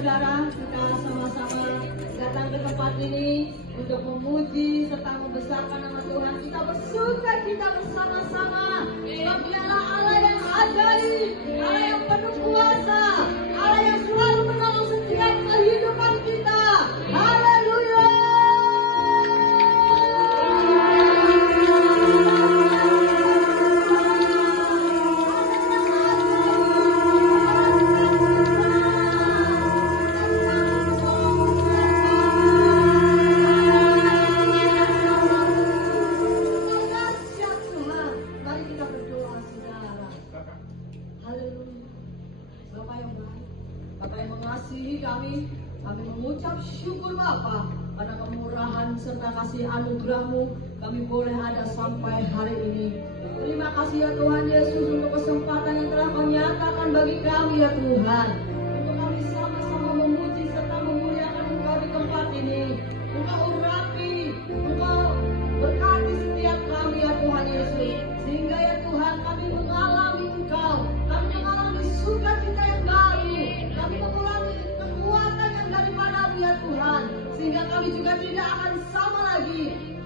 saudara, kita sama-sama datang ke tempat ini untuk memuji serta membesarkan nama Tuhan. Kita bersuka cita bersama-sama. Sebab Dialah Allah yang ajaib, Allah yang penuh kuasa, Allah yang selalu menolong setiap kehidupan kita. Haleluya. Kami mengucap syukur Bapa pada kemurahan serta kasih anugerah-Mu, kami boleh ada sampai hari ini. Terima kasih ya Tuhan Yesus untuk kesempatan yang telah Kau nyatakan bagi kami ya Tuhan, untuk kami sama-sama memuji serta memuliakan Engkau di tempat ini. Engkau urapi, Engkau berkati setiap kami ya Tuhan Yesus, sehingga ya Tuhan kami mengalami Engkau, kami mengalami sukacita yang baru, kami mengalami kekuatan yang daripada-Mu ya Tuhan, sehingga kami juga tidak akan sama lagi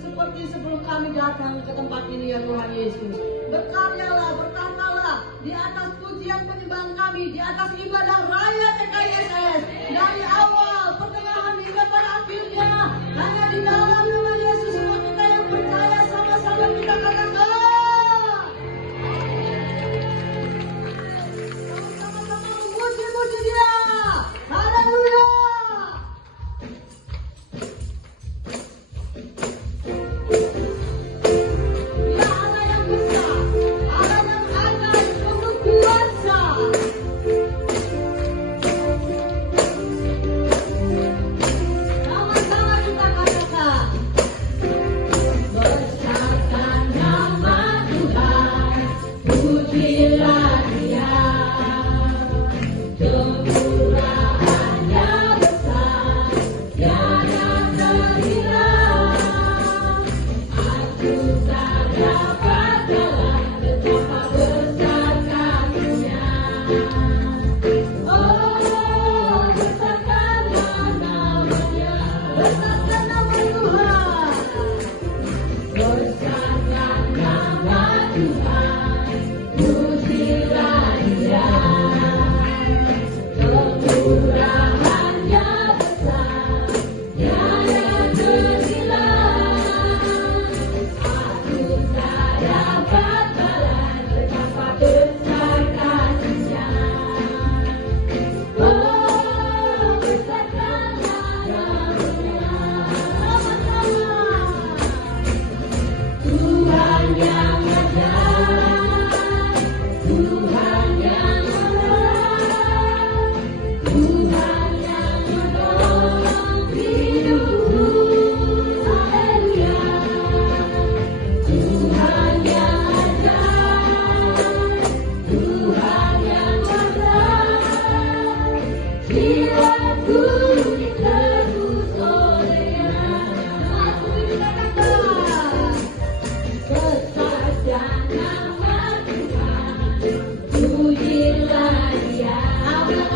seperti sebelum kami datang ke tempat ini ya Tuhan Yesus. Berkaryalah, bertatalah di atas pujian penyembahan kami, di atas ibadah raya TKISS, dari awal, pertengahan hingga pada akhirnya, hanya di dalam nama Yesus semua kita yang percaya sama-sama kita katakan sama-sama memuji Dia. Haleluya. Dia Allah yang besar, Allah yang ajaib, penuh kuasa. Sama-sama kita katakan, besarkan nama Tuhan, pujilah Dia. Kemurahannya besar, tiada terhingga. Aku tak dapat kalah betapa besar kasih-Nya. Oh, besarkanlah namanya, besarkan nama Tuhan. Besarkan nama Tuhan, pujilah Dia. Kemurahannya besar, tiada terhingga. Aku tak dapat kalah betapa besar kasih-Nya. Oh, besarkanlah namanya. Tuhan yang ajaib, Tuhan yang besar, Tuhan yang menolong hidupku. Haleluya. Tuhan yang ajaib, Tuhan yang besar, jiwaku ditebus oleh-Nya. Aku dikatakan besarkan nama Tuhan, pujilah Dia. Amin.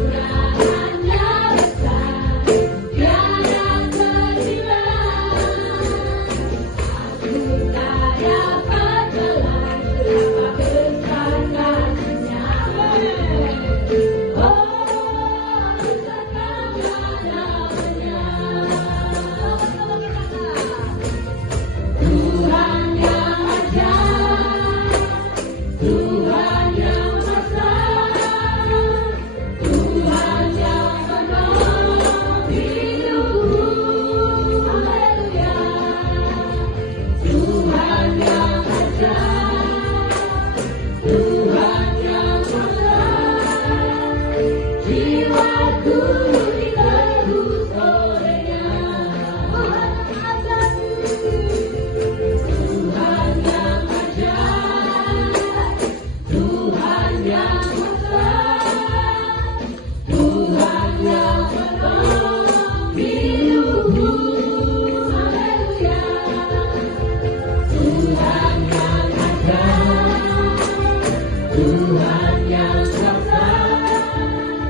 Kemurahannya besar, tiada terhingga. Aku tak dapat kalah betapa besar kasih-Nya. Oh, besarkanlah namanya. Sama-sama katakan, Tuhan yang ajaib, Tuhan yang besar, Tuhan yang menolong hidupku. Haleluya. Tuhan yang ajaib, Tuhan yang besar, jiwaku ditebus oleh-Nya. Tuhan ajaib, Tuhan yang ajaib, Tuhan yang besar, Tuhan yang menolong hidupku. Haleluya. Tuhan yang ajaib, Tuhan yang besar,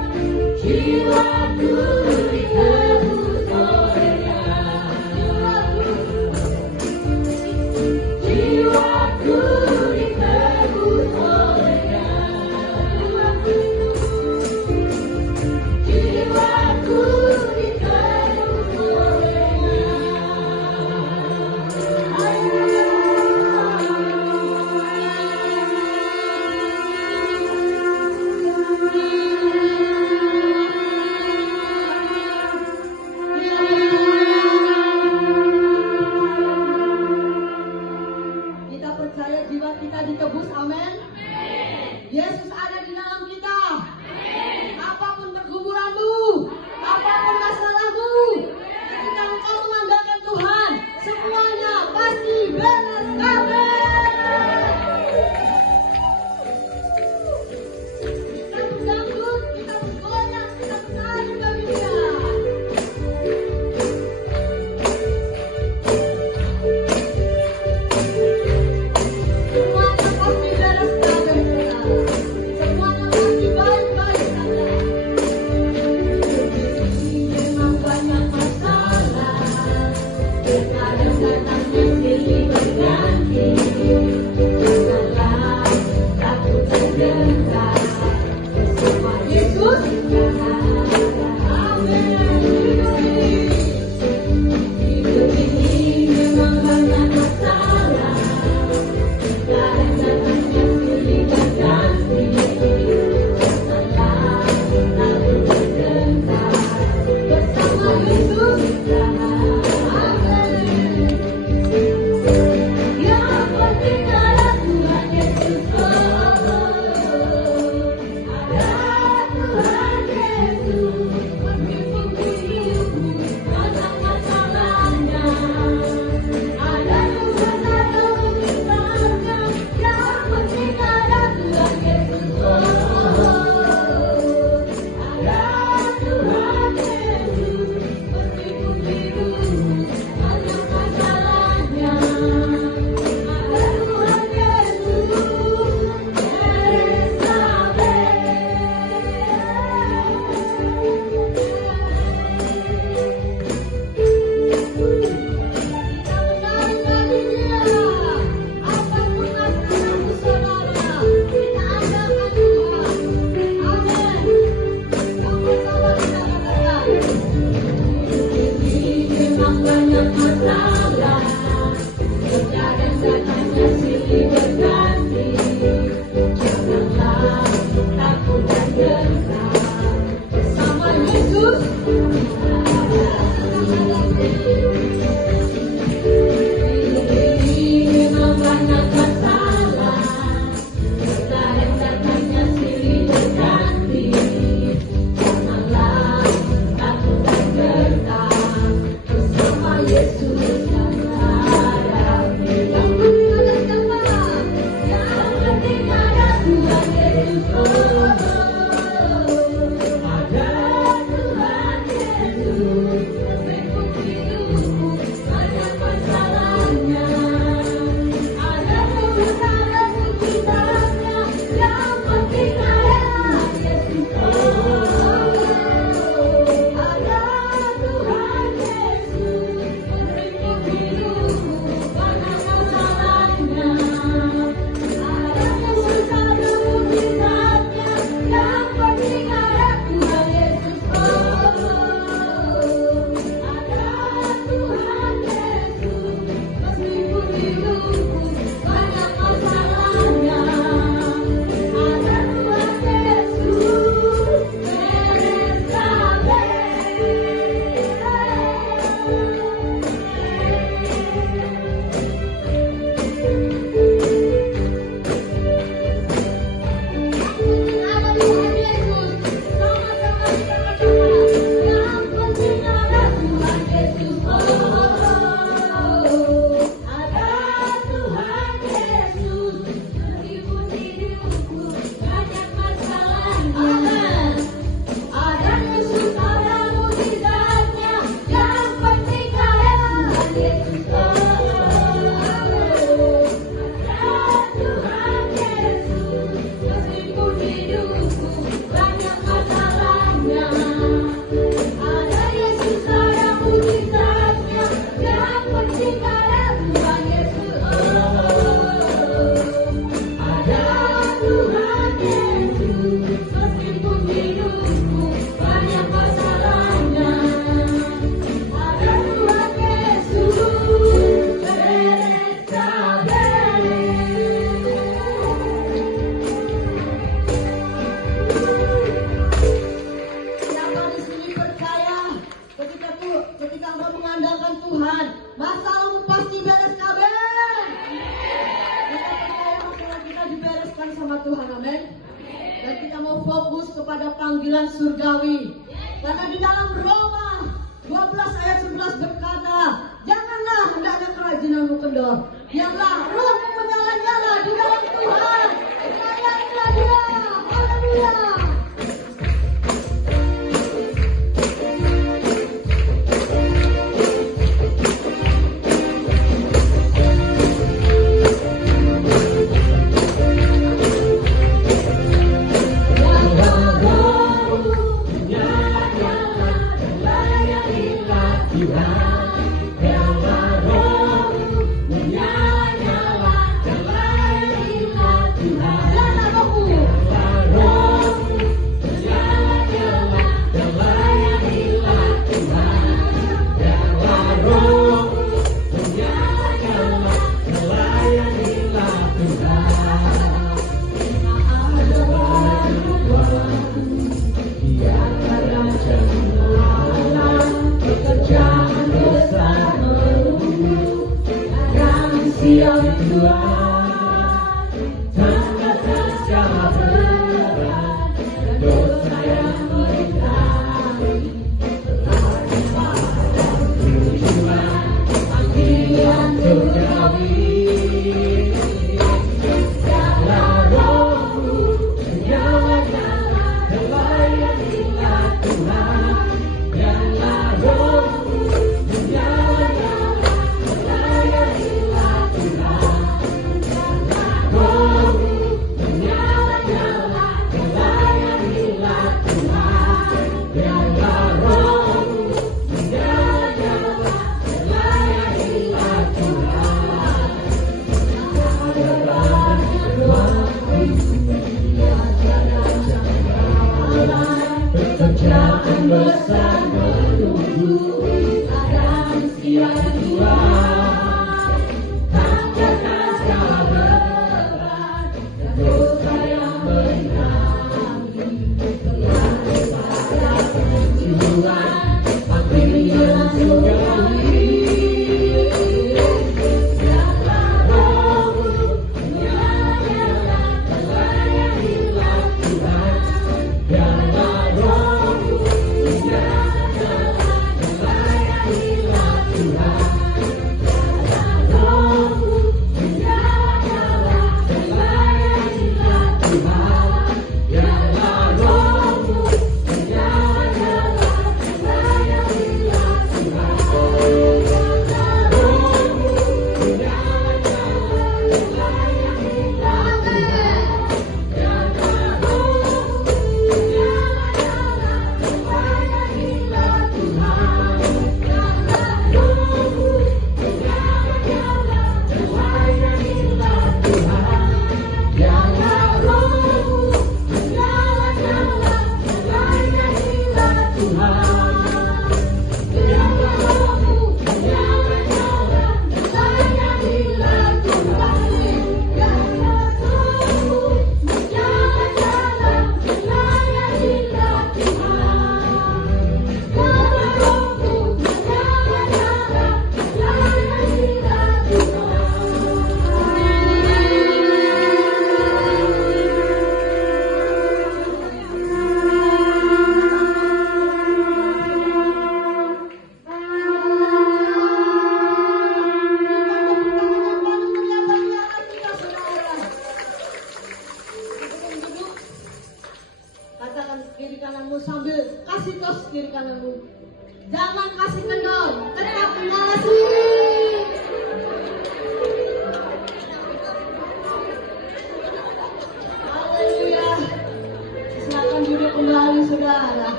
sayang sama Tuhan, amin. Dan kita mau fokus kepada panggilan surgawi. Karena di dalam Roma 12 ayat 11 berkata, janganlah hendaknya kerajinanmu kendor, biarlah rohmu menyala-nyala di dalam Tuhan. Layanilah Dia. Haleluya.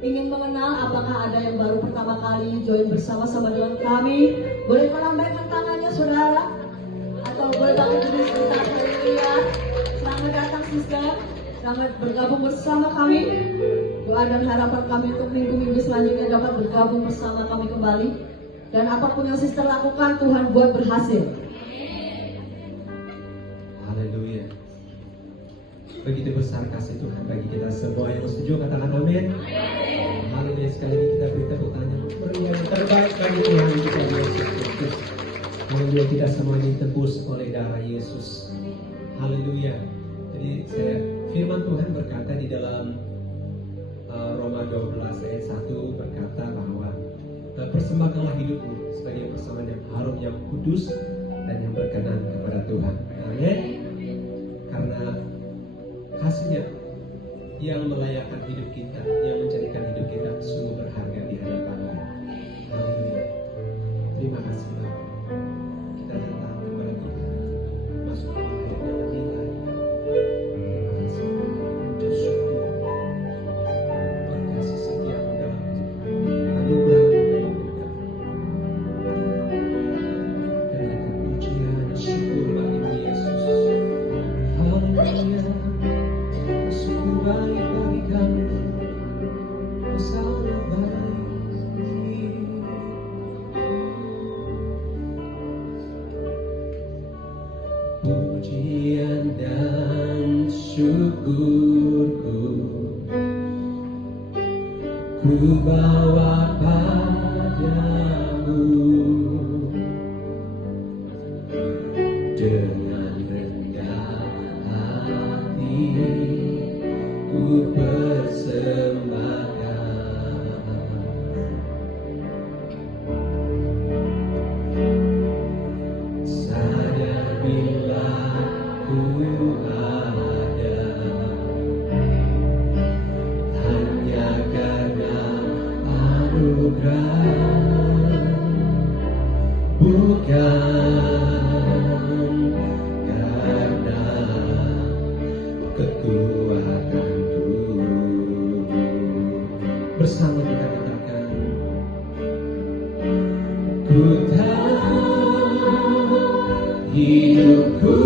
Ingin mengenal apakah ada yang baru pertama kali join bersama-sama dengan kami? Boleh melambaikan tangannya saudara, atau boleh bangkit berdiri sebentar. Haleluya. Selamat datang sister, selamat bergabung bersama kami. Doa dan harapan kami untuk minggu-minggu selanjutnya dapat bergabung bersama kami kembali. Dan apapun yang sister lakukan, Tuhan buat berhasil. Haleluya. Begitu besar kasih Tuhan bagi kita semua. Yang setuju katakan amin. Haleluya. Sekali lagi kita Haleluya, kita semuanya ditebus oleh darah Yesus. Haleluya. Jadi firman Tuhan berkata di dalam Roma 12 ayat 1 berkata bahwa persembahkanlah hidupmu sebagai persembahan yang harum, yang kudus dan yang berkenan kepada Tuhan. Amin. Karena kasihnya yang melayakkan hidup kita, yang menjadikan hidup kita sungguh berharga di hadapan-Nya. Haleluya. Terima kasih Bapa. Kita datang kepada Tuhan, masuk ke ayat yang lebih baik. Terima kasih. Puji syukur, berkasih setiamu dalam anugerah. Dan pujian syukur bagimu Yesus. Haleluya. Syukur bagi kami, sangat baik. Pujian dan syukurku ku bawa padamu dengan rendah hati. Ku persembahkan sadar bila ku ada hanya karena anugerah, bukan karena kekuatanku. Bersama kita katakan, ku tahu hidupku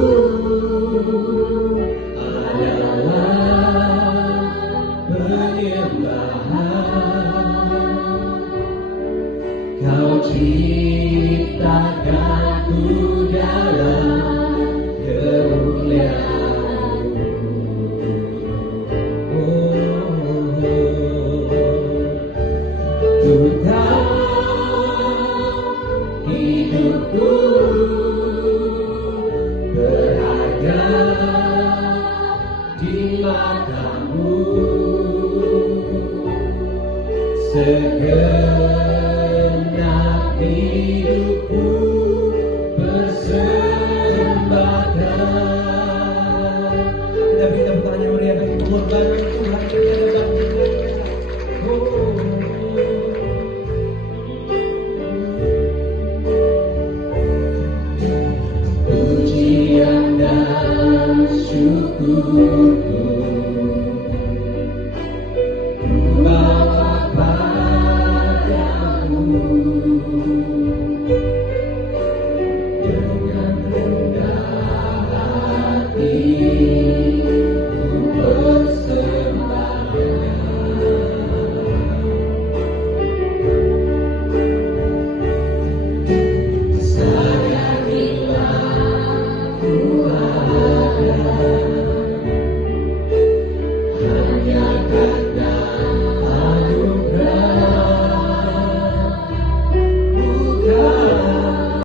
adalah penyembahan. Kau ciptakanku dalam kemuliaan. Ku tahu hidupku berharga di matamu, segenap hidupku persembahkan. Kita berikan pertanyaan meriah bagi pengorbanan Tuhan kita dalam hidup kita. Pujian dan syukur